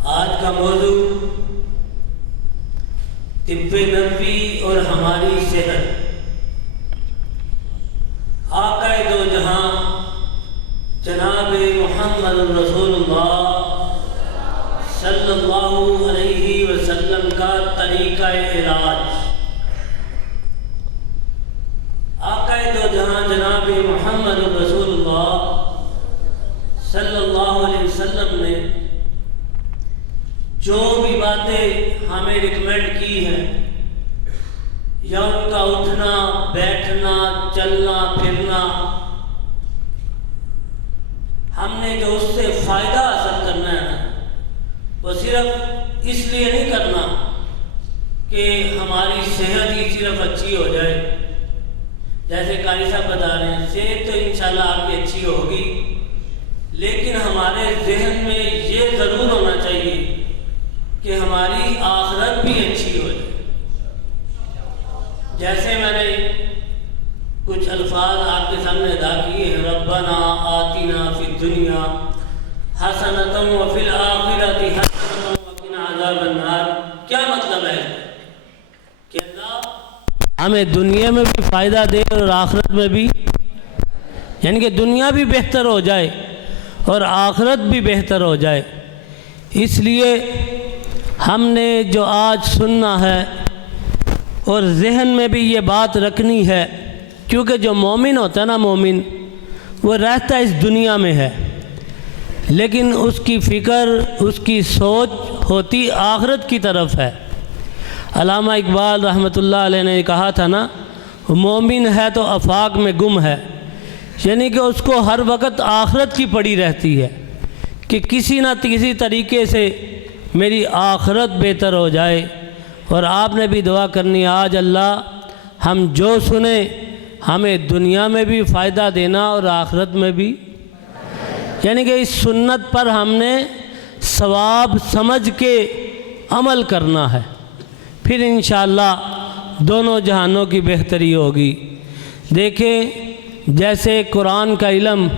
आज का मौजू तिब्बे नबवी और हमारी सेहत। आक़ाए दो जहां जनाब मुहम्मद रसूलुल्लाह सल्लल्लाहु अलैहि वसल्लम का तरीक़ा इलाज। आक़ाए दो जहां जनाब मुहम्मद रसूलुल्लाह सल्लल्लाहु अलैहि वसल्लम ने जो भी बातें हमें रिकमेंड की हैं, या उनका उठना बैठना चलना फिरना, हमने जो उससे फ़ायदा हासिल करना है वो सिर्फ इसलिए नहीं करना कि हमारी सेहत ही सिर्फ अच्छी हो जाए। जैसे कारी साहब बता रहे हैं, सेहत तो इंशाल्लाह आपकी अच्छी होगी, लेकिन हमारे जहन में ये ज़रूर होना चाहिए कि हमारी आखिरत भी अच्छी हो जाए। जैसे मैंने कुछ अल्फाज आपके सामने अदा किए हैं, रब्बना आतिना फिद दुनिया हसनतम व फिल आखिरति हसनतम व क़िना अज़ाबन नार। क्या मतलब है कि अल्लाह हमें दुनिया में भी फ़ायदा दे और आखिरत में भी, यानी कि दुनिया भी बेहतर हो जाए और आखिरत भी बेहतर हो जाए। इसलिए हमने जो आज सुनना है और जहन में भी ये बात रखनी है, क्योंकि जो मोमिन होता है ना, मोमिन वो रहता इस दुनिया में है, लेकिन उसकी फ़िक्र उसकी सोच होती आखिरत की तरफ है। अल्लामा इकबाल रहमतुल्लाह अलैह ने कहा था ना, मोमिन है तो आफाक में गुम है, यानी कि उसको हर वक्त आखिरत की पड़ी रहती है कि किसी न किसी तरीके से मेरी आखिरत बेहतर हो जाए। और आपने भी दुआ करनी, आज अल्लाह हम जो सुने हमें दुनिया में भी फ़ायदा देना और आखिरत में भी, यानी कि इस सुन्नत पर हमने सवाब समझ के अमल करना है, फिर इंशाअल्लाह दोनों जहानों की बेहतरी होगी। देखें, जैसे कुरान का इल्म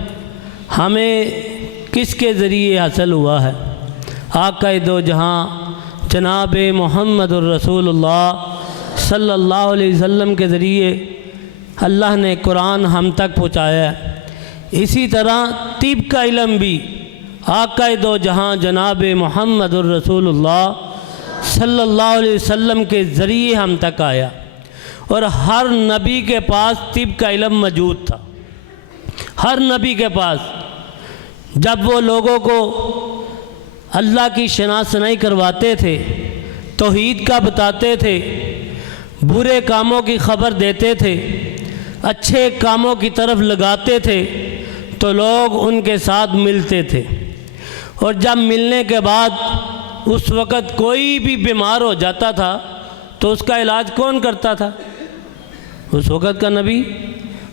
हमें किसके ज़रिए हासिल हुआ है? आक़ाए दो जहां जनाब मुहम्मद रसूलुल्लाह सल्लल्लाहु अलैहि वसल्लम के ज़रिए अल्लाह ने कुरान हम तक पहुँचाया है। इसी तरह तिब का इल्म भी आक़ाए दो जहां जनाब मुहम्मद रसूलुल्लाह सल्लल्लाहु अलैहि वसल्लम के ज़रिए हम तक आया, और हर नबी के पास तिब का इल्म मौजूद था। हर नबी के पास जब वो लोगों को अल्लाह की शनासनाई करवाते थे, तौहीद का बताते थे, बुरे कामों की खबर देते थे, अच्छे कामों की तरफ लगाते थे, तो लोग उनके साथ मिलते थे। और जब मिलने के बाद उस वक़्त कोई भी बीमार हो जाता था तो उसका इलाज कौन करता था? उस वक़्त का नबी।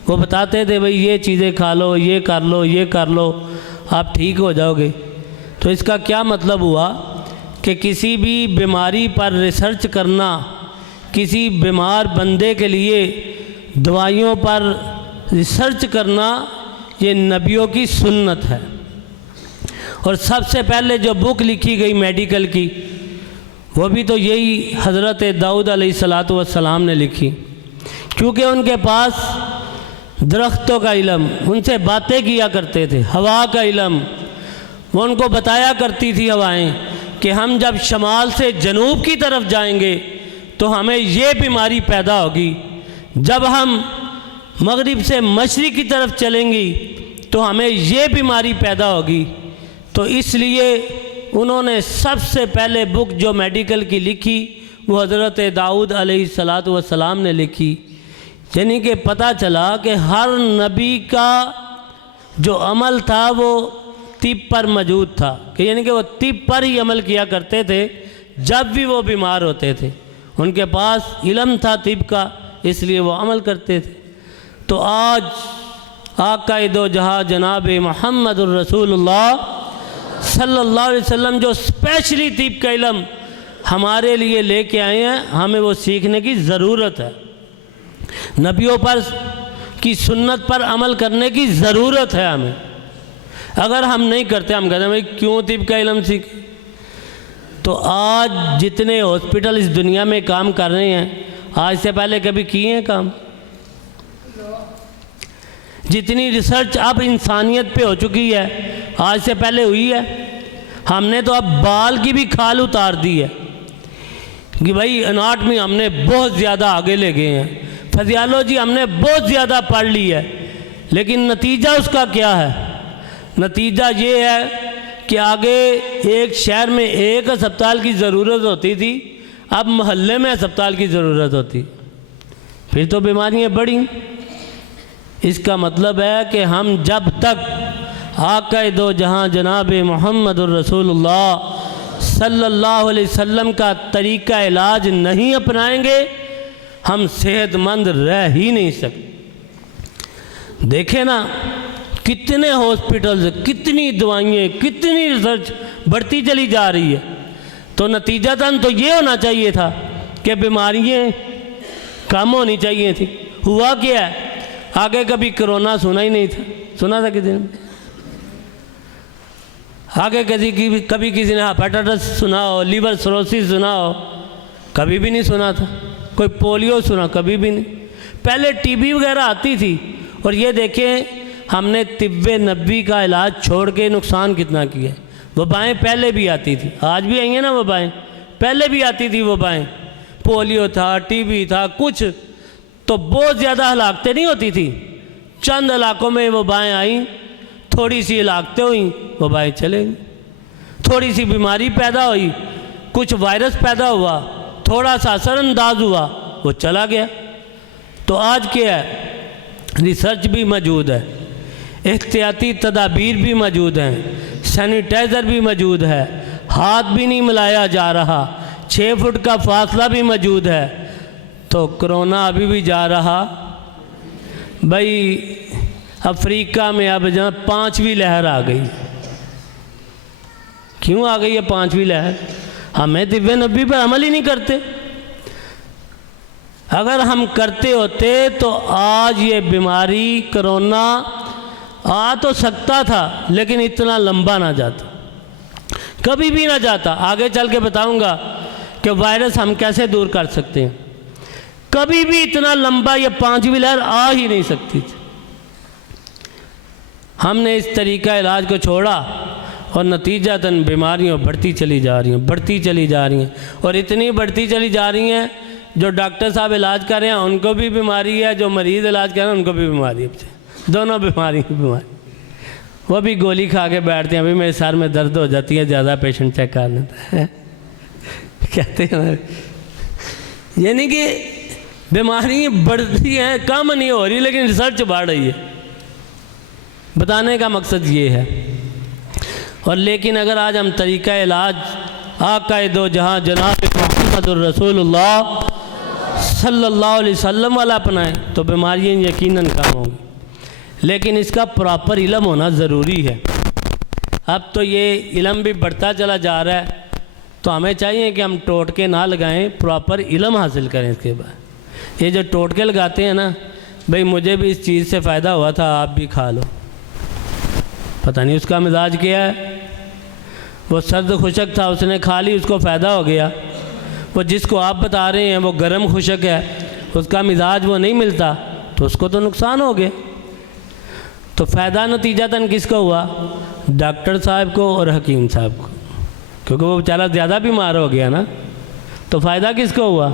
वो बताते थे, भाई ये चीज़ें खा लो, ये कर लो, ये कर लो, आप ठीक हो जाओगे। तो इसका क्या मतलब हुआ कि किसी भी बीमारी पर रिसर्च करना, किसी बीमार बंदे के लिए दवाइयों पर रिसर्च करना, ये नबियों की सुन्नत है। और सबसे पहले जो बुक लिखी गई मेडिकल की, वो भी तो यही हज़रत दाऊद अलैहिस्सलातु वस्सलाम ने लिखी, क्योंकि उनके पास दरख्तों का इल्म, उनसे बातें किया करते थे, हवा का इल्म, वो उनको बताया करती थी हवाएं कि हम जब शमाल से जनूब की तरफ जाएंगे तो हमें ये बीमारी पैदा होगी, जब हम मगरिब से मशरिक़ की तरफ चलेंगी तो हमें ये बीमारी पैदा होगी। तो इसलिए उन्होंने सबसे पहले बुक जो मेडिकल की लिखी वो हज़रत दाऊद अलैहिस्सलातु वस्सलाम ने लिखी। यानी कि पता चला कि हर नबी का जो अमल था वो तिब पर मौजूद था, कि यानी कि वो तिब पर ही अमल किया करते थे जब भी वो बीमार होते थे। उनके पास इल्म था तिब का, इसलिए वो अमल करते थे। तो आज आक़ाए दो जहां जनाब मुहम्मद रसूलुल्लाह सल्लल्लाहु अलैहि वसल्लम जो स्पेशली तिब का इल्म हमारे लिए लेके आए हैं, हमें वो सीखने की ज़रूरत है। नबियों पर की सुन्नत पर अमल करने की ज़रूरत है हमें। अगर हम नहीं करते, हम कहते हैं भाई क्यों तिब का इल्म सीख, तो आज जितने हॉस्पिटल इस दुनिया में काम कर रहे हैं, आज से पहले कभी किए हैं काम? जितनी रिसर्च अब इंसानियत पे हो चुकी है, आज से पहले हुई है? हमने तो अब बाल की भी खाल उतार दी है कि भाई एनाटमी हमने बहुत ज़्यादा आगे ले गए हैं, फिजियोलॉजी हमने बहुत ज़्यादा पढ़ ली है, लेकिन नतीजा उसका क्या है? नतीजा ये है कि आगे एक शहर में एक अस्पताल की ज़रूरत होती थी, अब मोहल्ले में अस्पताल की ज़रूरत होती। फिर तो बीमारियां बढ़ी। इसका मतलब है कि हम जब तक आका दो जहां जनाब मोहम्मदुर रसूलुल्लाह सल्लल्लाहु अलैहि वसल्लम का तरीका इलाज नहीं अपनाएंगे, हम सेहतमंद रह ही नहीं सकते। देखें ना, कितने हॉस्पिटल्स, कितनी दवाइयाँ, कितनी रिसर्च बढ़ती चली जा रही है। तो नतीजतन तो ये होना चाहिए था कि बीमारियाँ कम होनी चाहिए थी। हुआ क्या है? आगे कभी कोरोना सुना ही नहीं था। सुना था किसी ने? आगे कभी किसी ने हेपेटाइटिस सुना हो, लिवर सिरोसिस सुना हो? कभी भी नहीं सुना था। कोई पोलियो सुना? कभी भी नहीं। पहले टीबी वगैरह आती थी। और ये देखें, हमने तिब्बे नबी का इलाज छोड़ के नुकसान कितना किया। वबाएँ पहले भी आती थी, आज भी आई हैं ना वबाएँ, पहले भी आती थी वबाएँ। पोलियो था, टीबी था, कुछ तो बहुत ज़्यादा हलाकतें नहीं होती थी। चंद इलाकों में वबाएँ आई, थोड़ी सी हलाकतें हुई, वबाएँ चले गई। थोड़ी सी बीमारी पैदा हुई, कुछ वायरस पैदा हुआ, थोड़ा सा असरअंदाज हुआ, वो चला गया। तो आज क्या है? रिसर्च भी मौजूद है, एहतियाती तदाबीर भी मौजूद हैं, सैनिटाइज़र भी मौजूद है, हाथ भी नहीं मिलाया जा रहा, 6 फुट का फासला भी मौजूद है। तो कोरोना अभी भी जा रहा। भाई अफ्रीका में अब जहाँ 5वीं लहर आ गई। क्यों आ गई है 5वीं लहर? हमें दिव्य नबी पर अमल ही नहीं करते। अगर हम करते होते तो आज ये बीमारी कोरोना आ तो सकता था, लेकिन इतना लंबा ना जाता, कभी भी ना जाता। आगे चल के बताऊंगा कि वायरस हम कैसे दूर कर सकते हैं। कभी भी इतना लंबा ये 5वीं लहर आ ही नहीं सकती थी। हमने इस तरीका इलाज को छोड़ा और नतीजतन बीमारियाँ बढ़ती चली जा रही हैं, बढ़ती चली जा रही हैं। और इतनी बढ़ती चली जा रही हैं, जो डॉक्टर साहब इलाज कर रहे हैं उनको भी बीमारी है, जो मरीज़ इलाज कर रहे हैं उनको भी बीमारी है। दोनों बीमारी वो भी गोली खा के बैठते हैं। अभी मेरे सर में दर्द हो जाती है, ज़्यादा पेशेंट चेक कर लेता है। कहते हैं यानी कि बीमारी बढ़ती है, कम नहीं हो रही, लेकिन रिसर्च बढ़ रही है। बताने का मकसद ये है। और लेकिन अगर आज हम तरीका इलाज आका दो जहाँ जनाब मोहम्मदुर रसूलुल्लाह सल्लल्लाहु अलैहि वसल्लम वाला अपनाएं तो बीमारियाँ यकीनन कम होंगी। लेकिन इसका प्रॉपर इल्म होना ज़रूरी है। अब तो ये इल्म भी बढ़ता चला जा रहा है, तो हमें चाहिए कि हम टोटके ना लगाएं, प्रॉपर इल्म हासिल करें। इसके बाद ये जो टोटके लगाते हैं ना, भाई मुझे भी इस चीज़ से फ़ायदा हुआ था, आप भी खा लो, पता नहीं उसका मिजाज क्या है। वो सर्द खुशक था, उसने खा ली, उसको फ़ायदा हो गया। वो जिसको आप बता रहे हैं वो गर्म खुशक है, उसका मिजाज वो नहीं मिलता, तो उसको तो नुकसान हो गया। तो फ़ायदा नतीजतन किसको हुआ? डॉक्टर साहब को और हकीम साहब को, क्योंकि वो बेचारा ज़्यादा बीमार हो गया ना। तो फ़ायदा किसको हुआ?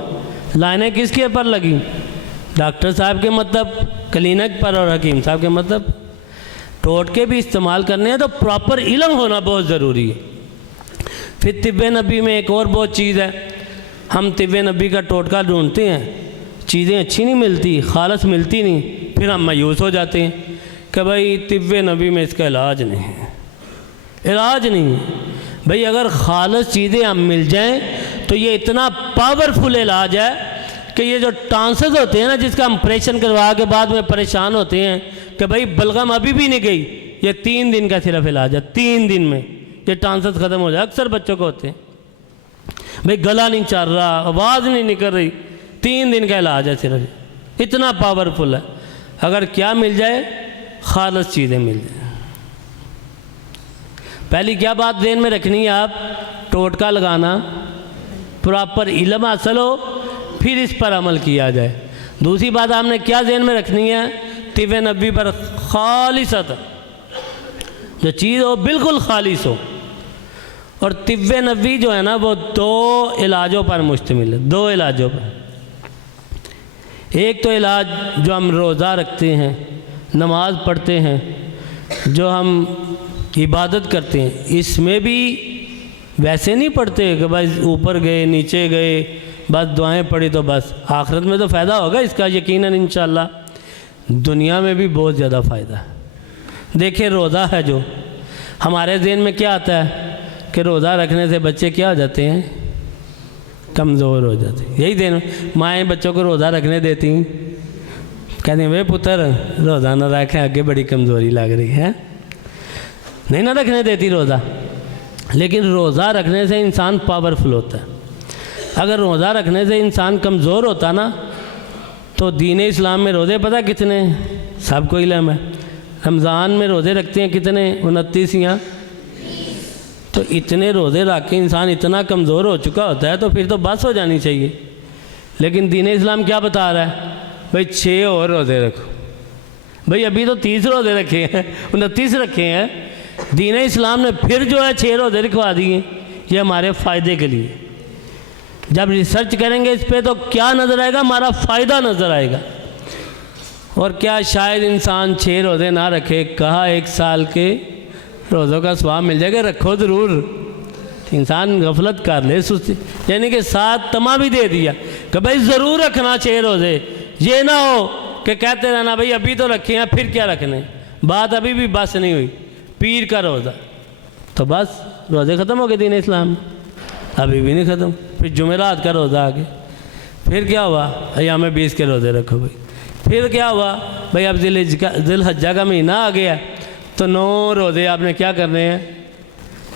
लाइनें किसके पर लगी? डॉक्टर साहब के मतलब क्लिनिक पर और हकीम साहब के मतलब। टोटके भी इस्तेमाल करने हैं तो प्रॉपर इल्म होना बहुत ज़रूरी है। फिर तिब्बे नबी में एक और बहुत चीज़ है। हम तिब्बे नबी का टोटका ढूंढते हैं, चीज़ें अच्छी नहीं मिलती, खालस मिलती नहीं, फिर हम मायूस हो जाते हैं कि भाई तिब्बे नबी में इसका इलाज नहीं है, इलाज नहीं है। भाई अगर खालस चीज़ें हम मिल जाएं तो ये इतना पावरफुल इलाज है कि ये जो टांसेस होते हैं ना, जिसका हम ऑपरेशन करवा के बाद में परेशान होते हैं कि भाई बलगम अभी भी नहीं गई, ये 3 दिन का सिर्फ इलाज है। 3 दिन में ये टांसेस ख़त्म हो जाए। अक्सर बच्चों को होते हैं, भाई गला नहीं चल रहा, आवाज़ नहीं निकल रही, 3 दिन का इलाज है सिर्फ। इतना पावरफुल है। अगर क्या मिल जाए? खालस चीज़ें मिल जाए। पहली क्या बात ध्यान में रखनी है, आप टोटका लगाना, प्रॉपर इल्म हासिल हो, फिर इस पर अमल किया जाए। दूसरी बात आपने क्या ज़हन में रखनी है, तिब नबी पर खालिसत, जो चीज़ हो बिल्कुल खालिस हो। और तिब नबी जो है ना वो 2 इलाजों पर मुश्तमिल है, 2 इलाजों पर। एक तो इलाज जो हम रोज़ा रखते हैं, नमाज पढ़ते हैं, जो हम इबादत करते हैं, इसमें भी वैसे नहीं पढ़ते कि बस ऊपर गए नीचे गए बस दुआएं पढ़ी तो बस। आखिरत में तो फ़ायदा होगा इसका यकीनन इंशाअल्लाह, दुनिया में भी बहुत ज़्यादा फ़ायदा है। देखिए रोज़ा है जो हमारे ज़हन में क्या आता है कि रोज़ा रखने से बच्चे क्या हो जाते हैं, कमज़ोर हो जाते हैं। यही दिन माएँ बच्चों को रोज़ा रखने देती हैं, कहते हैं वे पुत्र रोज़ा ना रखें, आगे बड़ी कमज़ोरी लग रही है, नहीं ना रखने देती रोज़ा। लेकिन रोज़ा रखने से इंसान पावरफुल होता है। अगर रोज़ा रखने से इंसान कमज़ोर होता ना तो दीन इस्लाम में रोज़े पता कितने, सबको इल्म है। रमज़ान में रोज़े रखते हैं कितने, 29 या, तो इतने रोज़े रख के इंसान इतना कमज़ोर हो चुका होता है तो फिर तो बस हो जानी चाहिए। लेकिन दीन इस्लाम क्या बता रहा है, भाई 6 और रोज़े रखो। भाई अभी तो 30 रोज़े रखे हैं, 29 रखे हैं, दीन इस्लाम ने फिर जो है 6 रोज़े रखवा दिए, ये हमारे फ़ायदे के लिए। जब रिसर्च करेंगे इस पे तो क्या नज़र आएगा, हमारा फ़ायदा नज़र आएगा। और क्या शायद इंसान 6 रोज़े ना रखे, कहा 1 साल के रोज़ों का स्वाब मिल जाएगा, रखो ज़रूर। इंसान गफलत कर ले, सुस्ती, यानी कि साथ तमा भी दे दिया कि भाई ज़रूर रखना 6 रोज़े। ये ना हो कि कहते रहना भाई अभी तो रखे हैं फिर क्या रखने, बात अभी भी बस नहीं हुई। पीर का रोज़ा तो बस रोज़े ख़त्म हो गए दीन इस्लाम, अभी भी नहीं ख़त्म। फिर जुमेरात का रोज़ा आ गया, फिर क्या हुआ, अय्याम 20 के रोज़े रखो भाई। फिर क्या हुआ भाई, अब ज़िलहज्जा का महीना आ गया तो 9 रोज़े आपने क्या करने हैं,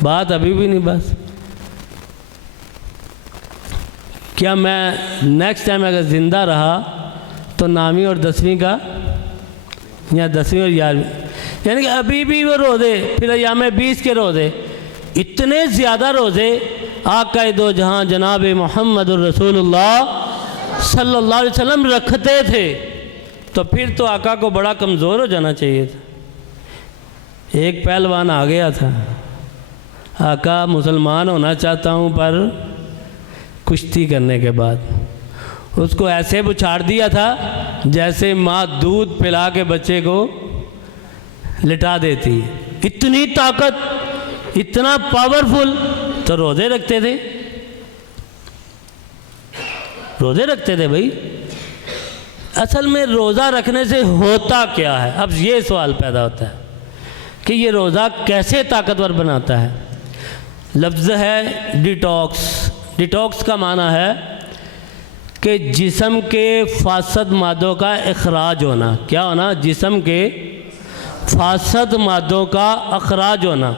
बात अभी भी नहीं बस। क्या मैं नेक्स्ट टाइम अगर ज़िंदा रहा तो 9वीं और 10वीं का, या 10वीं और 11वीं, यानी कि अभी भी वो रोज़े, फिर अय्याम 20 के रोज़े, इतने ज़्यादा रोज़े आका दो जहाँ जनाब मोहम्मद रसूलुल्लाह सल्लल्लाहु अलैहि वसल्लम रखते थे। तो फिर तो आका को बड़ा कमज़ोर हो जाना चाहिए था। एक पहलवान आ गया था, आका मुसलमान होना चाहता हूँ, पर कुश्ती करने के बाद उसको ऐसे बुछाड़ दिया था जैसे माँ दूध पिला के बच्चे को लिटा देती है, इतनी ताकत, इतना पावरफुल। तो रोज़े रखते थे, रोज़े रखते थे भाई। असल में रोज़ा रखने से होता क्या है, अब ये सवाल पैदा होता है कि ये रोज़ा कैसे ताकतवर बनाता है। लफ्ज़ है डिटॉक्स। डिटॉक्स का माना है कि जिस्म के फासद मादों का अखराज होना। क्या होना, जिस्म के फासद मादों का अखराज होना।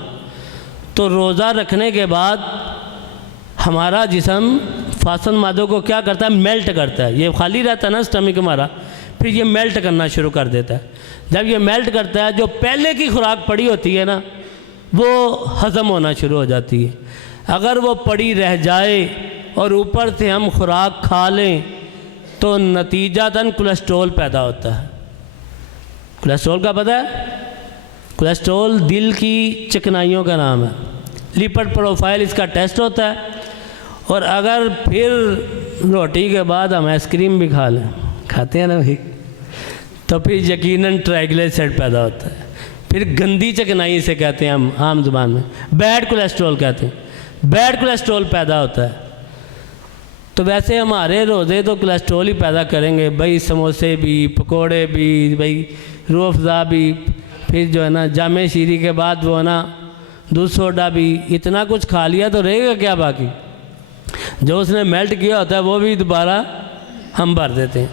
तो रोज़ा रखने के बाद हमारा जिस्म फासद मादों को क्या करता है, मेल्ट करता है। ये खाली रहता है ना स्टमक हमारा, फिर ये मेल्ट करना शुरू कर देता है। जब ये मेल्ट करता है, जो पहले की खुराक पड़ी होती है ना, वो हज़म होना शुरू हो जाती है। अगर वो पड़ी रह जाए और ऊपर से हम खुराक खा लें तो नतीजतन कोलेस्ट्रॉल पैदा होता है। कोलेस्ट्रॉल का पता है, कोलेस्ट्रॉल दिल की चिकनाइयों का नाम है। लिपिड प्रोफाइल इसका टेस्ट होता है। और अगर फिर रोटी के बाद हम आइसक्रीम भी खा लें, खाते हैं ना भाई, तो फिर यकीनन ट्राइग्लिसराइड पैदा होता है। फिर गंदी चिकनाई से कहते हैं हम आम ज़ुबान में, बैड कोलेस्ट्रॉल कहते हैं, बैड कोलेस्ट्रॉल पैदा होता है। तो वैसे हमारे रोज़े तो कोलेस्ट्रॉल ही पैदा करेंगे भाई, समोसे भी, पकोड़े भी, भाई रूह अफ़ज़ा भी, फिर जो है ना जामे शीरी के बाद वो है ना दूध सोडा भी, इतना कुछ खा लिया तो रहेगा क्या बाकी। जो उसने मेल्ट किया होता है वो भी दोबारा हम भर देते हैं।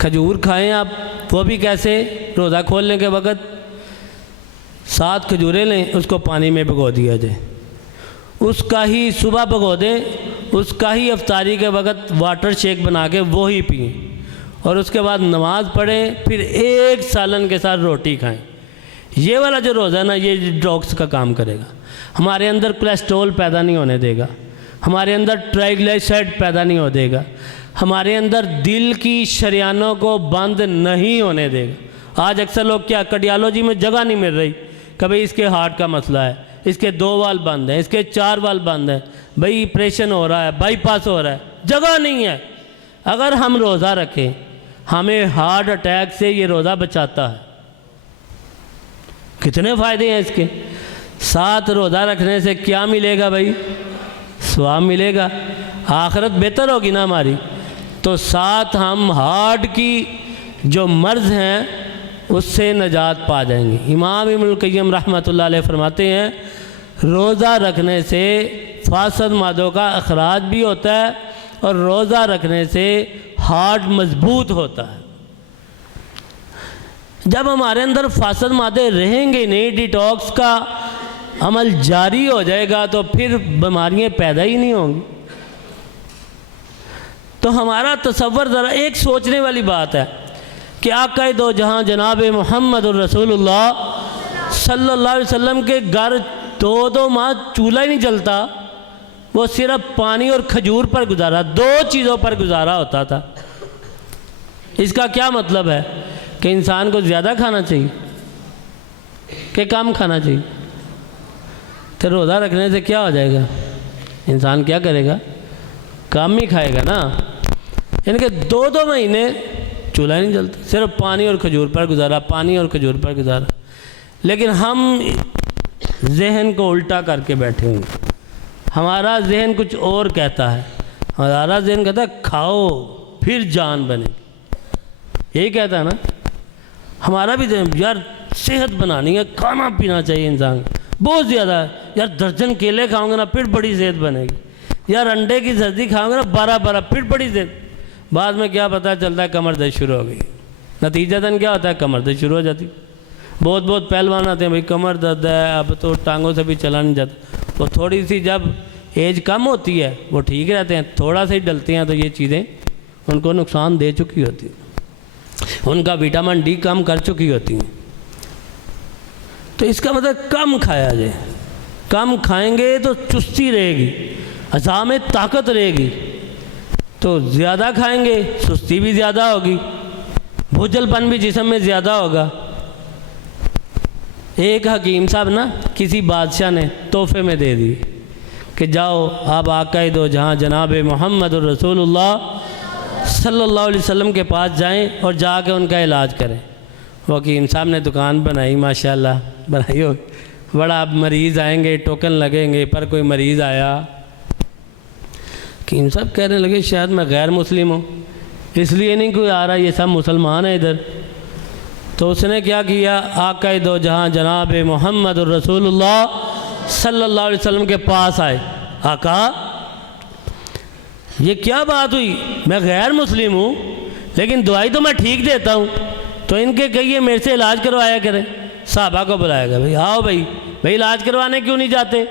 खजूर खाएं आप, वो भी कैसे, रोज़ा खोलने के वक़्त 7 खजूरें लें, उसको पानी में भिगो दिया जाए, उसका ही सुबह भिगो दें, उसका ही अफ्तारी के वक़्त वाटर शेक बना के वो ही पिएँ, और उसके बाद नमाज़ पढ़ें, फिर 1 सालन के साथ रोटी खाएं। ये वाला जो रोज़ा है ना, ये डिटॉक्स का काम करेगा। हमारे अंदर कोलेस्ट्रॉल पैदा नहीं होने देगा, हमारे अंदर ट्राइग्लिसराइड पैदा नहीं हो देगा, हमारे अंदर दिल की शरियानों को बंद नहीं होने देगा। आज अक्सर लोग क्या, कार्डियोलॉजी में जगह नहीं मिल रही, कभी इसके हार्ट का मसला है, इसके 2 वाल्व बंद हैं, इसके 4 वाल्व बंद हैं, भाई ऑपरेशन हो रहा है, बाईपास हो रहा है, जगह नहीं है। अगर हम रोज़ा रखें, हमें हार्ट अटैक से ये रोज़ा बचाता है। कितने फ़ायदे हैं इसके। 7 रोज़ा रखने से क्या मिलेगा भाई? स्वाब मिलेगा, आखिरत बेहतर होगी ना हमारी। तो 7 हम हार्ट की जो मर्ज़ हैं उससे नजात पा जाएंगे। इमाम इब्नुल क़य्यिम रहमतुल्लाह अलैह फरमाते हैं, रोज़ा रखने से फासद मादों का अखराज भी होता है और रोज़ा रखने से हार्ट मजबूत होता है। जब हमारे अंदर फासद मादे रहेंगे नहीं, डिटॉक्स का अमल जारी हो जाएगा, तो फिर बीमारियां पैदा ही नहीं होंगी। तो हमारा तसव्वुर ज़रा एक सोचने वाली बात है कि आक़ाए दो जहां जनाब मोहम्मद रसूलुल्लाह सल्लल्लाहु अलैहि वसल्लम के घर 2 माह चूल्हा ही नहीं जलता, वो सिर्फ पानी और खजूर पर गुजारा, 2 चीज़ों पर गुजारा होता था। इसका क्या मतलब है कि इंसान को ज़्यादा खाना चाहिए कि कम खाना चाहिए? तो रोज़ा रखने से क्या हो जाएगा? इंसान क्या करेगा? कम ही खाएगा ना। यानी कि 2 महीने चूल्हा नहीं जलता, सिर्फ पानी और खजूर पर गुजारा, पानी और खजूर पर गुजारा। लेकिन हम जहन को उल्टा करके बैठे होंगे। हमारा जहन कुछ और कहता है, हमारा जहन कहता है खाओ फिर जान बने, यही कहता है ना। हमारा भी जहन यार सेहत बनानी है, खाना पीना चाहिए इंसान बहुत ज़्यादा। यार दर्जन केले खाओगे ना फिर बड़ी सेहत बनेगी, यार अंडे की सर्दी खाओगे ना 12 फिर बड़ी सेहत। बाद में क्या पता चलता है कमर दर्द शुरू हो गई। नतीजतन क्या होता है? कमर दर्द शुरू हो जाती। बहुत पहलवान आते हैं, भाई कमर दर्द है, अब तो टांगों से भी चला नहीं जाता। वो थोड़ी सी जब एज कम होती है वो ठीक रहते हैं, थोड़ा सा ही डलते हैं तो ये चीज़ें उनको नुकसान दे चुकी होती हैं, उनका विटामिन डी कम कर चुकी होती हैं। तो इसका मतलब कम खाया जाए। कम खाएंगे तो चुस्ती रहेगी, अज़ा में ताकत रहेगी। तो ज़्यादा खाएंगे सुस्ती भी ज़्यादा होगी, भूजलपन भी जिस्म में ज़्यादा होगा। एक हकीम साहब ना किसी बादशाह ने तोहफे में दे दी कि जाओ आप आक़ाए दो जहाँ जनाब मोहम्मद रसूलुल्लाह सल्लल्लाहु अलैहि वसल्लम के पास जाएं और जाके उनका इलाज करें। वो हकीम साहब ने दुकान बनाई, माशाल्लाह बनाई हो, बड़ा अब मरीज़ आएंगे, टोकन लगेंगे। पर कोई मरीज़ आया, हकीम साहब कहने लगे शायद मैं गैर मुस्लिम हूँ इसलिए नहीं कोई आ रहा, ये सब मुसलमान है इधर। तो उसने क्या किया, आक़ाए दो जहाँ जनाब मोहम्मद रसूलुल्लाह सल्लल्लाहु अलैहि वसल्लम के पास आए। आका ये क्या बात हुई, मैं गैर मुस्लिम हूँ लेकिन दवाई तो मैं ठीक देता हूँ, तो इनके कहिए मेरे से इलाज करवाया करें। साहबा को बुलाएगा, भाई आओ भाई इलाज करवाने क्यों नहीं जाते?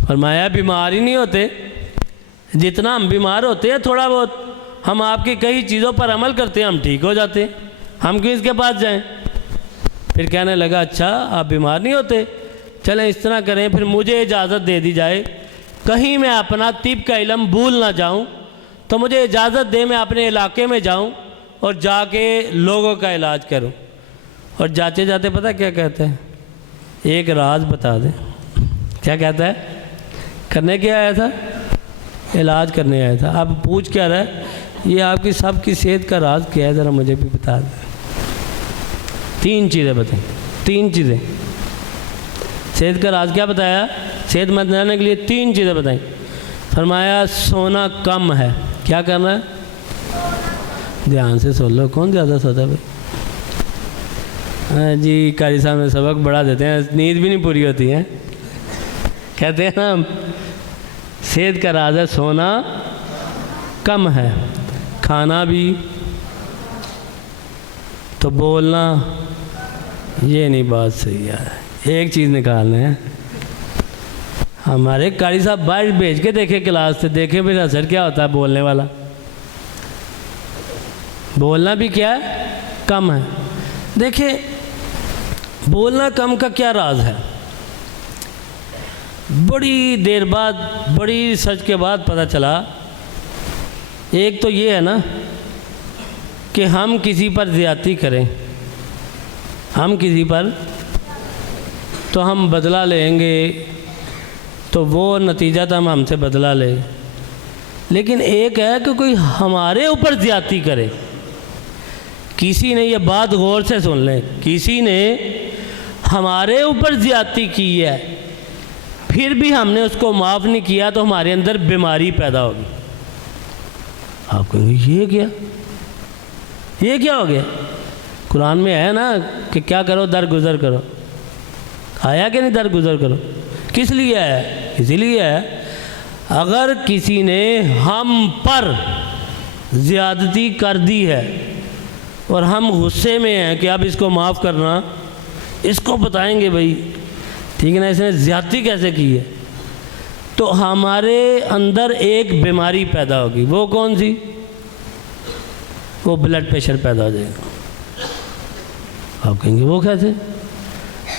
फरमाया बीमार ही नहीं होते, जितना हम बीमार होते हैं थोड़ा बहुत हम आपकी कई चीज़ों पर अमल करते हैं, हम ठीक हो जाते हैं, हम क्यों इसके पास जाएं? फिर कहने लगा अच्छा आप बीमार नहीं होते, चलें इस तरह करें फिर मुझे इजाज़त दे दी जाए, कहीं मैं अपना तिब का इल्म भूल ना जाऊं, तो मुझे इजाज़त दे मैं अपने इलाके में जाऊं और जाके लोगों का इलाज करूं। और जाते जाते पता क्या कहते हैं, एक राज बता दें। क्या कहता है? करने क्या आया था? इलाज करने आया था। अब पूछ क्या रहा है, ये आपकी सबकी सेहत का राज क्या है, ज़रा मुझे भी बता दें। 3 चीज़ें बताएं, 3 चीज़ें। सेहत का राज क्या बताया? सेहतमंद रहने के लिए 3 चीज़ें बताई। फरमाया सोना कम है। क्या करना है? ध्यान से सुन लो, कौन ज़्यादा सोता भाई? हाँ जी, कारी साहब में सबक बढ़ा देते हैं, नींद भी नहीं पूरी होती है। कहते हैं ना सेहत का राज है सोना कम है, खाना भी, तो बोलना ये नहीं बात सही है। एक चीज़ निकालना है। हमारे कारी साहब बाहर भेज के देखे क्लास से, देखे फिर असर क्या होता है बोलने वाला। बोलना भी क्या है? कम है। देखिए बोलना कम का क्या राज है? बड़ी देर बाद, बड़ी रिसर्च के बाद पता चला, एक तो ये है ना कि हम किसी पर ज़्यादती करें, हम किसी पर, तो हम बदला लेंगे, तो वो नतीजा तो हम हमसे बदला ले। लेकिन एक है कि कोई हमारे ऊपर ज़्यादती करे। किसी ने, ये बात गौर से सुन लें, किसी ने हमारे ऊपर ज़्यादती की है, फिर भी हमने उसको माफ़ नहीं किया, तो हमारे अंदर बीमारी पैदा होगी। आप कहेंगे ये क्या हो गया? कुरान में है ना कि क्या करो, दरगुजर करो। आया कि नहीं दरगुजर करो? किस लिए है? इसीलिए है अगर किसी ने हम पर ज़्यादती कर दी है और हम गुस्से में हैं कि अब इसको माफ़ करना, इसको बताएंगे भाई, ठीक है ना, इसने ज़्यादती कैसे की है, तो हमारे अंदर एक बीमारी पैदा होगी। वो कौन सी? वो ब्लड प्रेशर पैदा हो जाएगा। आप कहेंगे वो कैसे?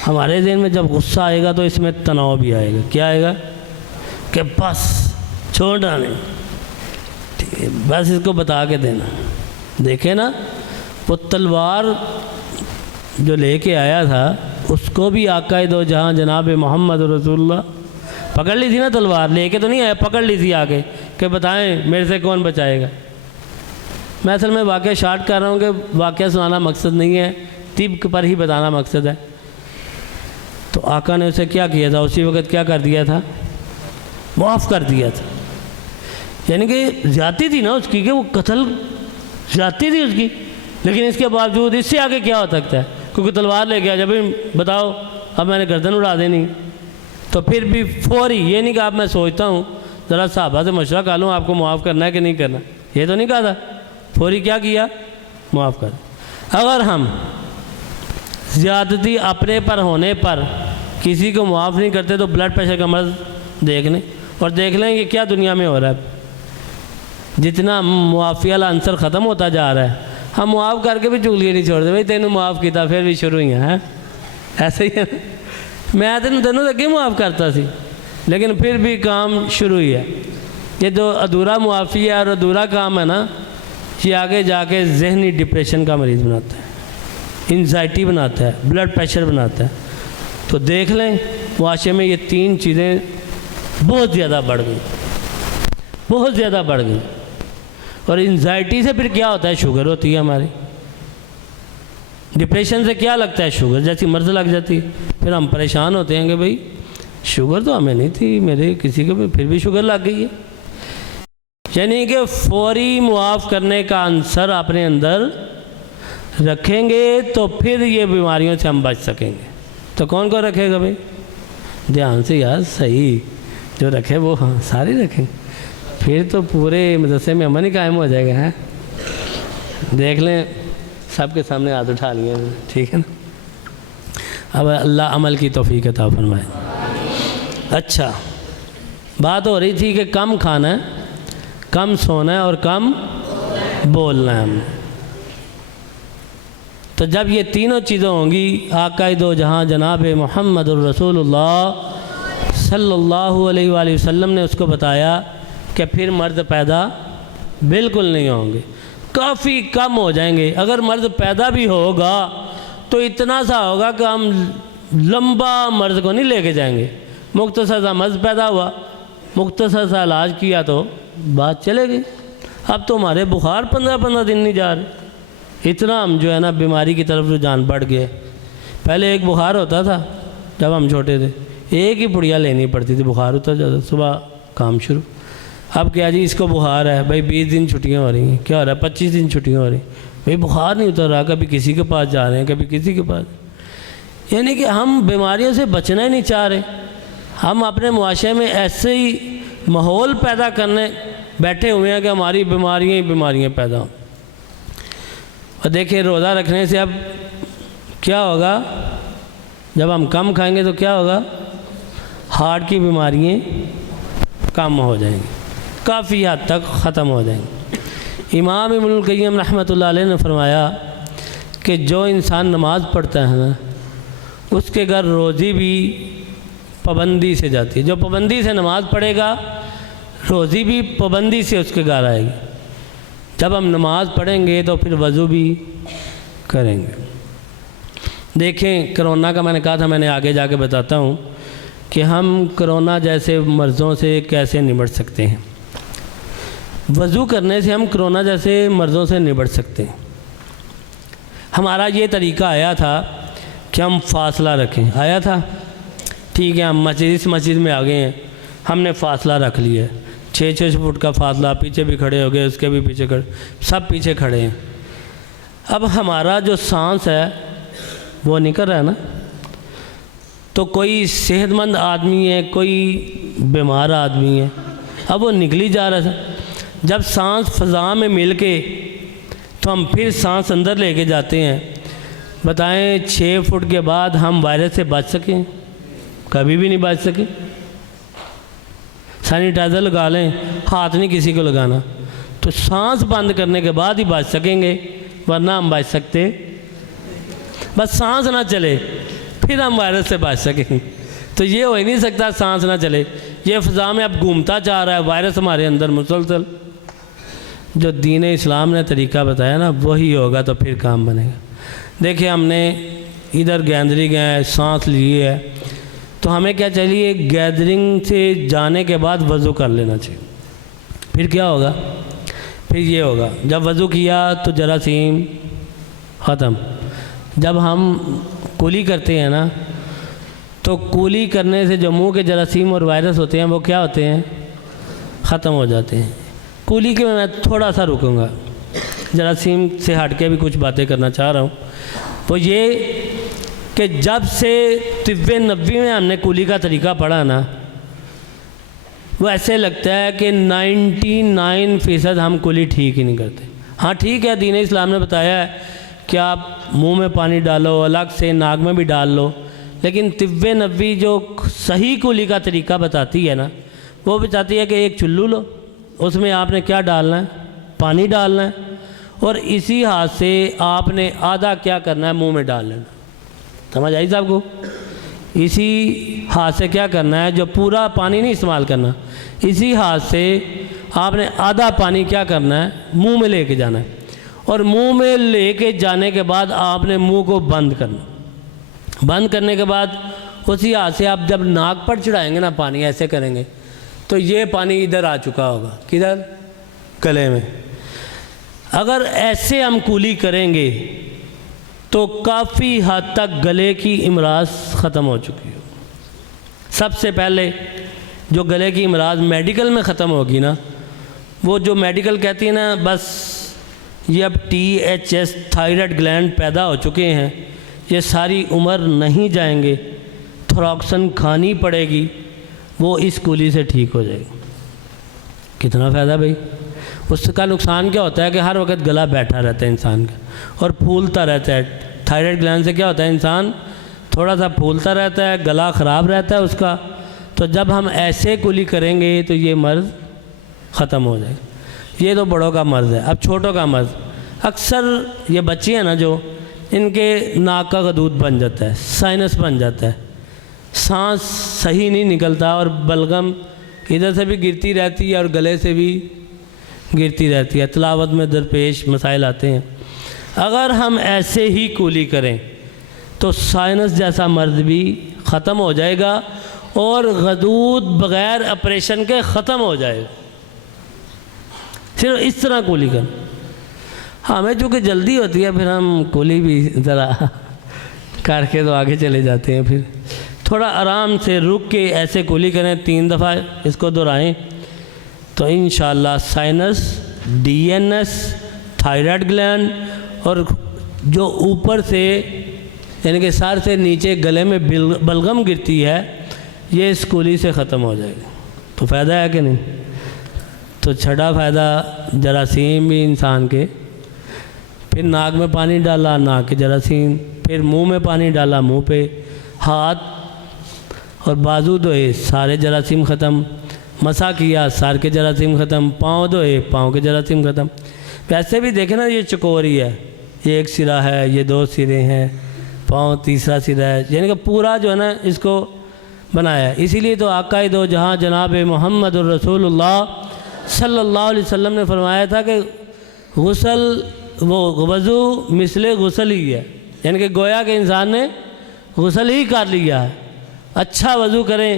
हमारे ज़हन में जब गुस्सा आएगा तो इसमें तनाव भी आएगा। क्या आएगा? कि बस छोड़ना नहीं, ठीक है, बस इसको बता के देना। देखे ना, वो तलवार जो लेके आया था उसको भी आका दो जहाँ जनाब मोहम्मद रसूलुल्लाह पकड़ ली थी ना, तलवार लेके तो नहीं आया, पकड़ ली थी आके कि बताएं मेरे से कौन बचाएगा। मैं असल में वाक़या शार्ट कर रहा हूँ कि वाक़या सुनाना मकसद नहीं है, तिब्क पर ही बताना मकसद है। तो आका ने उसे क्या किया था? उसी वक्त क्या कर दिया था? माफ़ कर दिया था। यानी कि ज़्यादती थी ना उसकी, कि वो कत्ल ज़्यादती थी उसकी, लेकिन इसके बावजूद इससे आगे क्या हो सकता है? क्योंकि तलवार ले गया, जब भी बताओ अब मैंने गर्दन उड़ा देनी, तो फिर भी फौरी, ये नहीं कहा अब मैं सोचता हूँ ज़रा साहबा से मशवरा कर लूँ आपको माफ़ करना है कि नहीं करना, ये तो नहीं कहा था। फौरी क्या किया? माफ़ कर। अगर हम ज़्यादती अपने पर होने पर किसी को माफ़ नहीं करते तो ब्लड प्रेशर का मर्ज़ देख लें, और देख लें कि क्या दुनिया में हो रहा है। जितना मुआफ़ी वाला आंसर ख़त्म होता जा रहा है, हम माफ़ करके भी चुगलियाँ नहीं छोड़ते, भाई तेनू माफ़ किया फिर भी शुरू ही है, ऐसे ही है। मैं तेनों अगे माफ़ करता सी, लेकिन फिर भी काम शुरू ही है। ये जो अधूरा मुआफ़ी है और अधूरा काम है ना, ये आगे जाके जहनी डिप्रेशन का मरीज़ बनाता है, एंजाइटी बनाता है, ब्लड प्रेशर बनाता है। तो देख लें मुआशरे में ये तीन चीज़ें बहुत ज़्यादा बढ़ गई, बहुत ज़्यादा बढ़ गई। और एंजाइटी से फिर क्या होता है? शुगर होती है हमारी। डिप्रेशन से क्या लगता है? शुगर जैसी मर्ज़ लग जाती है। फिर हम परेशान होते हैं कि भाई शुगर तो हमें नहीं थी, मेरे किसी को भी फिर भी शुगर लग गई है। यानी कि फौरी मुआफ़ करने का आंसर अपने अंदर रखेंगे तो फिर ये बीमारियों से हम बच सकेंगे। तो कौन कौन रखेगा भाई? ध्यान से यार, सही जो रखे वो, हाँ सारे रखें, फिर तो पूरे मदरसे में अमन ही कायम हो जाएगा। है देख लें, सबके सामने हाथ उठा लिए, ठीक है ना। अब अल्लाह अमल की तौफीक अता फरमाए। अच्छा, बात हो रही थी कि कम खाना है, कम सोना है और कम बोलना है हमने। तो जब ये तीनों चीज़ें होंगी, आका दो जहाँ जनाब मोहम्मद रसूलुल्लाह सल्लल्लाहु अलैहि वसल्लम ने उसको बताया कि फिर मर्द पैदा बिल्कुल नहीं होंगे, काफ़ी कम हो जाएंगे। अगर मर्द पैदा भी होगा तो इतना सा होगा कि हम लंबा मर्द को नहीं लेके जाएंगे। मुख्तसर सा मर्द पैदा हुआ, मुख्तसर सा इलाज किया तो बात चलेगी। अब तो हमारे बुखार 15-15 दिन नहीं जा रहे, इतना हम जो है ना बीमारी की तरफ रुझान बढ़ गए। पहले एक बुखार होता था जब हम छोटे थे, एक ही पुड़िया लेनी पड़ती थी, बुखार उतर जाता, सुबह काम शुरू। अब क्या जी, इसको बुखार है भाई, 20 दिन छुट्टियां हो रही हैं, क्या हो रहा है 25 दिन छुट्टियां हो रही, भाई बुखार नहीं उतर रहा, कभी किसी के पास जा रहे हैं, कभी किसी के पास। यानी कि हम बीमारियों से बचना ही नहीं चाह रहे। हम अपने मुआशरे में ऐसे ही माहौल पैदा करने बैठे हुए हैं कि हमारी बीमारियाँ ही बीमारियाँ पैदा हों। और देखिए, रोज़ा रखने से अब क्या होगा? जब हम कम खाएंगे तो क्या होगा? हार्ट की बीमारियाँ कम हो जाएंगी, काफ़ी हद तक ख़त्म हो जाएंगी। इमाम इब्नुल क़य्यिम रहमतुल्लाह अलैह ने फरमाया कि जो इंसान नमाज़ पढ़ता है ना, उसके घर रोज़ी भी पाबंदी से जाती है। जो पाबंदी से नमाज़ पढ़ेगा रोज़ी भी पाबंदी से उसके घर आएगी। जब हम नमाज़ पढ़ेंगे तो फिर वज़ू भी करेंगे। देखें, कोरोना का मैंने कहा था, मैंने आगे जाके बताता हूँ कि हम कोरोना जैसे मर्ज़ों से कैसे निपट सकते हैं। वज़ू करने से हम कोरोना जैसे मर्ज़ों से निपट सकते हैं। हमारा ये तरीका आया था कि हम फासला रखें, आया था, ठीक है। हम इस मस्जिद में आ गए हैं, हमने फासला रख लिया है, 6-6 फुट का फासला, पीछे भी खड़े हो गए, उसके भी पीछे खड़े, सब पीछे खड़े हैं। अब हमारा जो सांस है वो निकल रहा है ना, तो कोई सेहतमंद आदमी है, कोई बीमार आदमी है, अब वो निकली जा रहा है। जब सांस फ़ज़ा में मिल के तो हम फिर सांस अंदर लेके जाते हैं। बताएं 6 फुट के बाद हम वायरस से बच सकें? कभी भी नहीं बच सके। सैनिटाइज़र लगा लें, हाथ नहीं किसी को लगाना, तो सांस बंद करने के बाद ही बच सकेंगे, वरना हम बच सकते, बस सांस ना चले फिर हम वायरस से बच सकेंगे। तो ये हो ही नहीं सकता सांस ना चले, ये फ़ज़ा में अब घूमता जा रहा है वायरस हमारे अंदर मुसलसल। जो दीन इस्लाम ने तरीका बताया ना वही होगा तो फिर काम बनेगा। देखिए, हमने इधर गैदरिंग है, सांस लिए है, तो हमें क्या चाहिए, गैदरिंग से जाने के बाद वज़ू कर लेना चाहिए। फिर क्या होगा, फिर ये होगा, जब वज़ू किया तो जरासीम ख़त्म। जब हम कुली करते हैं ना, तो कुली करने से जो मुँह के जरासीम और वायरस होते हैं वो क्या होते हैं, ख़त्म हो जाते हैं। कुली के मैं थोड़ा सा रुकूंगा, जरासीम से हट के भी कुछ बातें करना चाह रहा हूँ। वो ये कि जब से तिब्बे नबी में हमने कुली का तरीका पढ़ा ना, वो ऐसे लगता है कि 99% हम कुली ठीक ही नहीं करते। हाँ ठीक है, दीन इस्लाम ने बताया है कि आप मुंह में पानी डालो, अलग से नाक में भी डाल लो, लेकिन तिब्बे नबी जो सही कुली का तरीका बताती है ना, वो बताती है कि एक चुल्लू लो, उसमें आपने क्या डालना है, पानी डालना है, और इसी हाथ से आपने आधा क्या करना है, मुंह में डाल लेना। समझ आई साहब को? इसी हाथ से क्या करना है, जो पूरा पानी नहीं इस्तेमाल करना, इसी हाथ से आपने आधा पानी क्या करना है, मुंह में लेके जाना है, और मुंह में लेके जाने के बाद आपने मुंह को बंद करना। बंद करने के बाद उसी हाथ से आप जब नाक पर चढ़ाएंगे ना पानी, ऐसे करेंगे तो ये पानी इधर आ चुका होगा, किधर, गले में। अगर ऐसे हम कुली करेंगे तो काफ़ी हद तक गले की इमराज ख़त्म हो चुकी हो। सबसे पहले जो गले की इमराज मेडिकल में ख़त्म होगी ना, वो जो मेडिकल कहती है ना, बस ये अब THS थायराइड ग्लैंड पैदा हो चुके हैं, ये सारी उम्र नहीं जाएंगे, थोरॉक्सिन खानी पड़ेगी, वो इस कुली से ठीक हो जाएगी। कितना फ़ायदा भाई। उसका नुकसान क्या होता है कि हर वक्त गला बैठा रहता है इंसान का और फूलता रहता है। थायराइड ग्लैंड से क्या होता है, इंसान थोड़ा सा फूलता रहता है, गला ख़राब रहता है उसका। तो जब हम ऐसे कुली करेंगे तो ये मर्ज़ ख़त्म हो जाएगा। ये तो बड़ों का मर्ज़ है। अब छोटों का मर्ज़, अक्सर ये बच्चे हैं ना जो, इनके नाक का गदूद बन जाता है, साइनस बन जाता है, सांस सही नहीं निकलता और बलगम इधर से भी गिरती रहती है और गले से भी गिरती रहती है। तिलावत में दरपेश मसाइल आते हैं। अगर हम ऐसे ही कुली करें तो साइनस जैसा मर्ज़ भी ख़त्म हो जाएगा और गदूद बग़ैर ऑपरेशन के ख़त्म हो जाएगा। सिर्फ इस तरह कुली कर। हमें चूँकि जल्दी होती है, फिर हम कुली भी ज़रा करके तो आगे चले जाते हैं। फिर थोड़ा आराम से रुक के ऐसे कुली करें, 3 दफ़ा इसको दोहराएं, तो इंशाअल्लाह साइनस, DNS, थायराइड ग्लैंड और जो ऊपर से यानी कि सर से नीचे गले में बलगम गिरती है, ये इस कुली से ख़त्म हो जाएगी। तो फ़ायदा है कि नहीं? तो छठा फ़ायदा जरासीम भी इंसान के। फिर नाक में पानी डाला, नाक के जरासीम, फिर मुंह में पानी डाला, मुंह पे, हाथ और बाजू धोए, सारे जरासीम ख़त्म। मसा किया, सर के जरासीम ख़त्म। पाँव धोए, पाँव के जरासीम ख़त्म। वैसे भी देखें ना, ये चकोरी है, ये एक सिरा है, ये 2 सिरे हैं, पाँव तीसरा सिरा है, यानी कि पूरा जो है ना, इसको बनाया। इसीलिए तो आक़ाए दो जहाँ जनाब मोहम्मद रसूलुल्लाह सल्लल्लाहु अलैहि वसल्लम ने फरमाया था कि गुस्ल वो वज़ू मिसले गुस्ल ही है, यानी कि गोया के इंसान ने गुस्ल ही कर लिया है। अच्छा वज़ू करें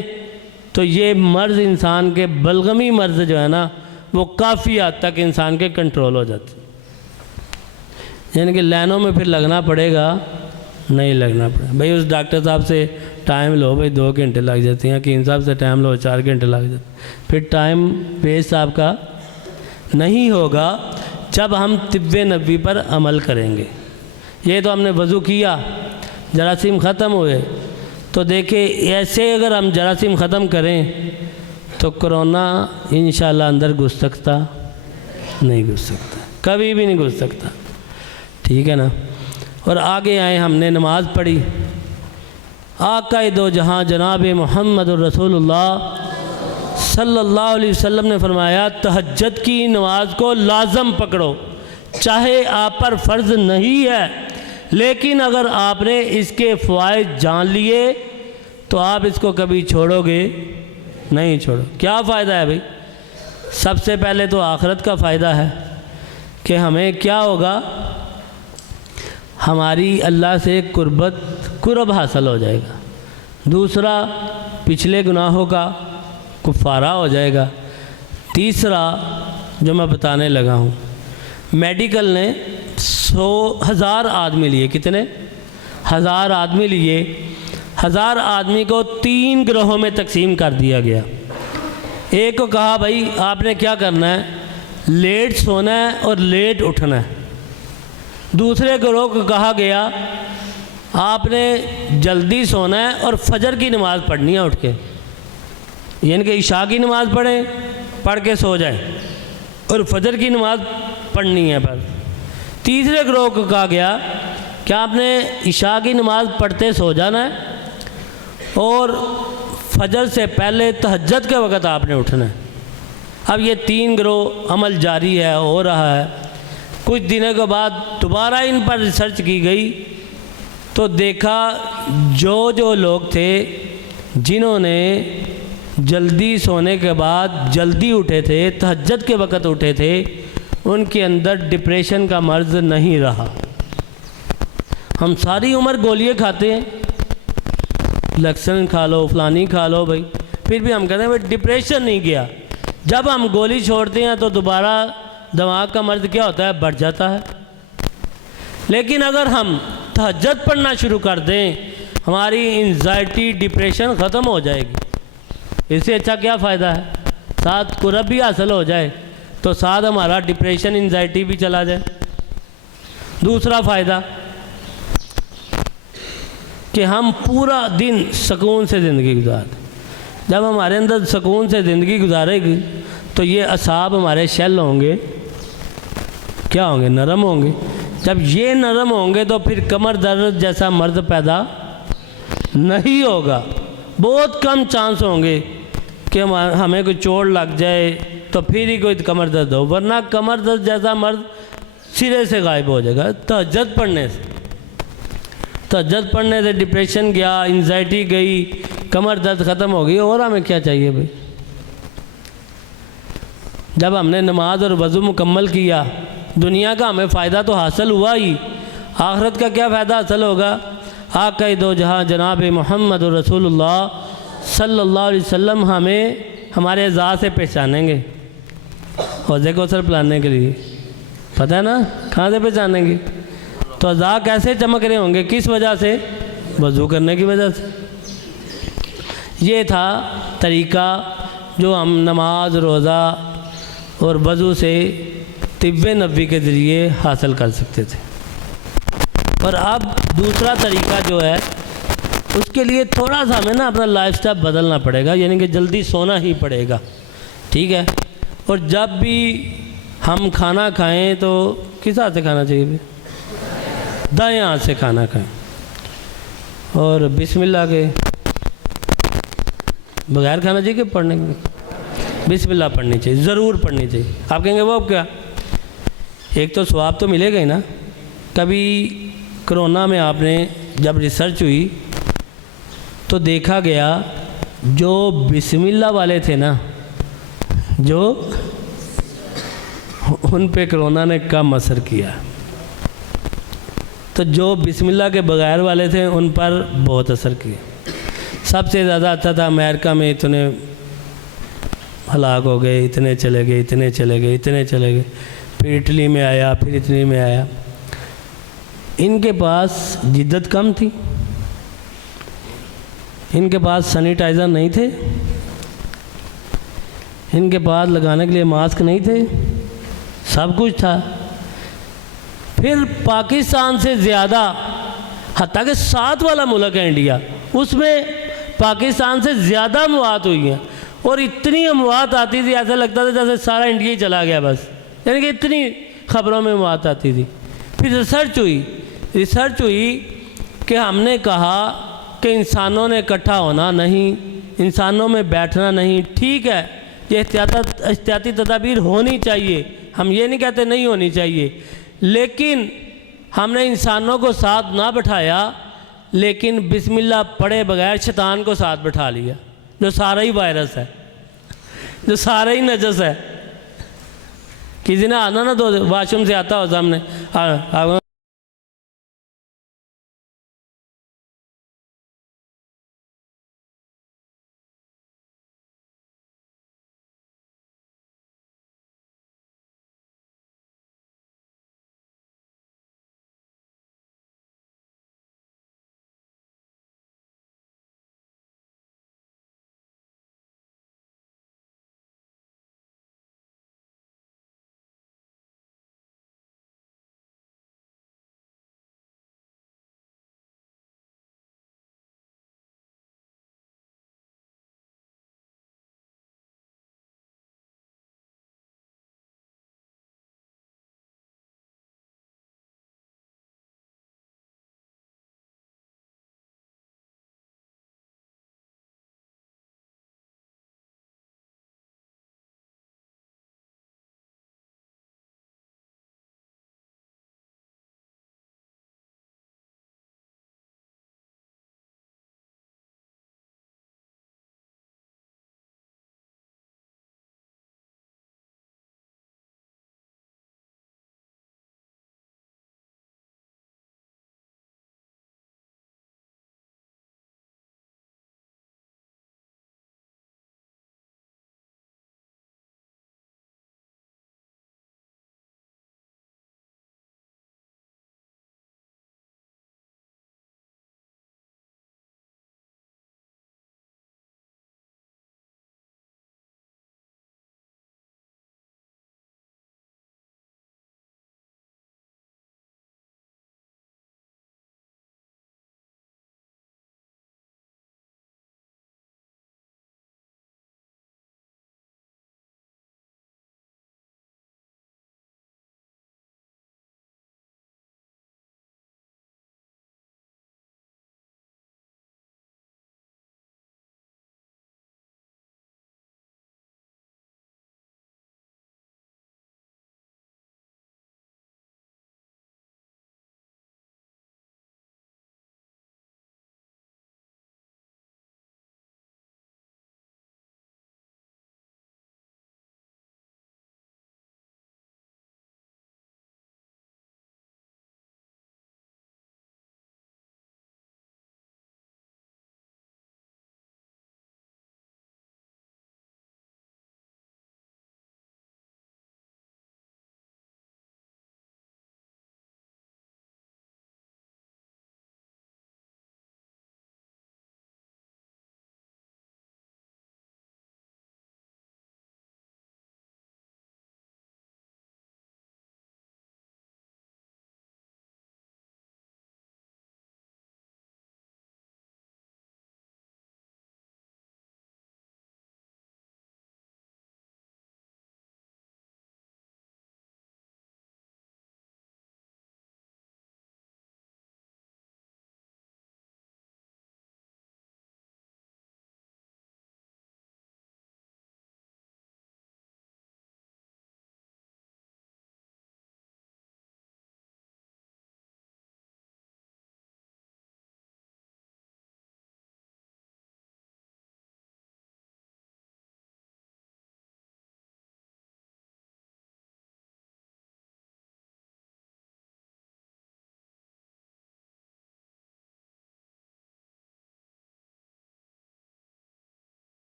तो ये मर्ज़ इंसान के बलगमी मर्ज़ जो है ना वो काफ़ी हद तक इंसान के कंट्रोल हो जाते, यानी कि लाइनों में फिर लगना पड़ेगा नहीं लगना पड़ेगा। भाई उस डॉक्टर साहब से टाइम लो, भाई 2 घंटे लग जाते हैं, हकीम साहब से टाइम लो 4 घंटे लग जाते, फिर टाइम वेस्ट आपका नहीं होगा जब हम तिब्बे नबी पर अमल करेंगे। ये तो हमने वज़ू किया, जरासीम ख़त्म हुए, तो देखिए ऐसे अगर हम जरासीम ख़त्म करें तो कोरोना इंशाल्लाह अंदर घुस सकता नहीं, घुस सकता, कभी भी नहीं घुस सकता, ठीक है ना। और आगे आए, हमने नमाज़ पढ़ी, आक़ाए दो जहाँ जनाब मोहम्मद रसूलुल्लाह सल्लल्लाहु अलैहि वसल्लम ने फरमाया तहज्जुद की नमाज को लाज़म पकड़ो, चाहे आप पर फ़र्ज़ नहीं है, लेकिन अगर आपने इसके फ़वाइद जान लिए तो आप इसको कभी छोड़ोगे नहीं, छोड़ो। क्या फ़ायदा है भाई? सबसे पहले तो आखिरत का फ़ायदा है कि हमें क्या होगा, हमारी अल्लाह से कुर्ब हासिल हो जाएगा। दूसरा, पिछले गुनाहों का कुफ़ारा हो जाएगा। तीसरा जो मैं बताने लगा हूँ, मेडिकल ने 100,000 आदमी लिए, कितने 1000 आदमी लिए, 1000 आदमी को 3 ग्रोहों में तकसीम कर दिया गया। एक को कहा भाई आपने क्या करना है, लेट सोना है और लेट उठना है। दूसरे ग्रोह को कहा गया आपने जल्दी सोना है और फजर की नमाज़ पढ़नी है उठ के, यानी कि इशा की नमाज़ पढ़ के सो जाए और फजर की नमाज़ पढ़नी है बस। तीसरे ग्रोह को कहा गया कि आपने इशा की नमाज़ पढ़ते सो जाना है और फजर से पहले तहज्जुद के वक़्त आपने उठना है। अब ये 3 ग्रोह अमल जारी है, हो रहा है। कुछ दिनों के बाद दोबारा इन पर रिसर्च की गई तो देखा जो लोग थे जिन्होंने जल्दी सोने के बाद जल्दी उठे थे, तहज्जुद के वक़्त उठे थे, उनके अंदर डिप्रेशन का मर्ज़ नहीं रहा। हम सारी उम्र गोलियाँ खाते हैं, लक्सन खा लो, फलानी खा लो भाई, फिर भी हम कहते हैं भाई डिप्रेशन नहीं गया। जब हम गोली छोड़ते हैं तो दोबारा दिमाग का मर्ज़ क्या होता है, बढ़ जाता है। लेकिन अगर हम तहज्जुद पढ़ना शुरू कर दें, हमारी एंजाइटी डिप्रेशन ख़त्म हो जाएगी। इससे अच्छा क्या फ़ायदा है, साथ कुर्ब भी हासिल हो जाए तो साथ हमारा डिप्रेशन एंजाइटी भी चला जाए। दूसरा फ़ायदा कि हम पूरा दिन सुकून से ज़िंदगी गुजारते। जब हमारे अंदर सुकून से ज़िंदगी गुजारेगी तो ये असाब हमारे शेल होंगे, क्या होंगे, नरम होंगे। जब ये नरम होंगे तो फिर कमर दर्द जैसा मर्ज़ पैदा नहीं होगा। बहुत कम चांस होंगे कि हमें कोई चोट लग जाए तो फिर ही कोई कमर दर्द हो, वरना कमर दर्द जैसा मर्ज़ सिरे से गायब हो जाएगा। तहज्जुद पढ़ने से, तहज्जुद पढ़ने से डिप्रेशन गया, एंजाइटी गई, कमर दर्द ख़त्म हो गई। और हमें क्या चाहिए भाई? जब हमने नमाज और वज़ू मुकम्मल किया, दुनिया का हमें फ़ायदा तो हासिल हुआ ही, आखिरत का क्या फ़ायदा हासिल होगा? आक़ाए दो जहाँ जनाब मोहम्मद रसूलुल्लाह सल्लल्लाहु अलैहि वसल्लम हमें हमारे अज़ा से पहचानेंगे। हौज़े कौसर पिलाने के लिए पता है ना, कहाँ से पहचानेंगे? तो अज़ा कैसे चमक रहे होंगे, किस वजह से? वज़ू करने की वजह से। ये था तरीक़ा जो हम नमाज, रोज़ा और वज़ू से तिब्बे नबी के ज़रिए हासिल कर सकते थे। और अब दूसरा तरीक़ा जो है उसके लिए थोड़ा सा हमें ना अपना लाइफस्टाइल बदलना पड़ेगा, यानी कि जल्दी सोना ही पड़ेगा, ठीक है। और जब भी हम खाना खाएं तो किस हाथ से खाना चाहिए? दाएं हाथ से खाना खाएं और बिस्मिल्लाह के बगैर खाना चाहिए कि पढ़ने के? बिस्मिल्लाह पढ़नी चाहिए, ज़रूर पढ़नी चाहिए। आप कहेंगे वो अब क्या? एक तो सवाब तो मिलेगा ही ना। कभी कोरोना में आपने जब रिसर्च हुई तो देखा गया जो बिस्मिल्लाह वाले थे ना, जो उन पे कोरोना ने कम असर किया, तो जो बिस्मिल्लाह के बगैर वाले थे उन पर बहुत असर किया। सबसे ज़्यादा आता था अमेरिका में, इतने हलाक हो गए, इतने चले गए, इतने चले गए, इतने चले गए। फिर इटली में आया, फिर इटली में आया। इनके पास जिद्दत कम थी, इनके पास सैनिटाइज़र नहीं थे, इनके पास लगाने के लिए मास्क नहीं थे, सब कुछ था। फिर पाकिस्तान से ज़्यादा, हत्ता कि 7 वाला मुल्क है इंडिया, उसमें पाकिस्तान से ज़्यादा अमवात हुई हैं। और इतनी अमवात आती थी, ऐसा लगता था जैसे सारा इंडिया ही चला गया बस, यानी कि इतनी ख़बरों में अमवात आती थी। फिर रिसर्च हुई कि हमने कहा कि इंसानों ने इकट्ठा होना नहीं, इंसानों में बैठना नहीं। ठीक है, ये एहतियाती तदाबीर होनी चाहिए, हम ये नहीं कहते नहीं होनी चाहिए, लेकिन हमने इंसानों को साथ ना बिठाया, लेकिन बिस्मिल्लाह पढ़े बगैर शैतान को साथ बिठा लिया, जो सारा ही वायरस है, जो सारा ही नजस है। किसी ने आना ना, तो वाशरूम से आता हो सामने,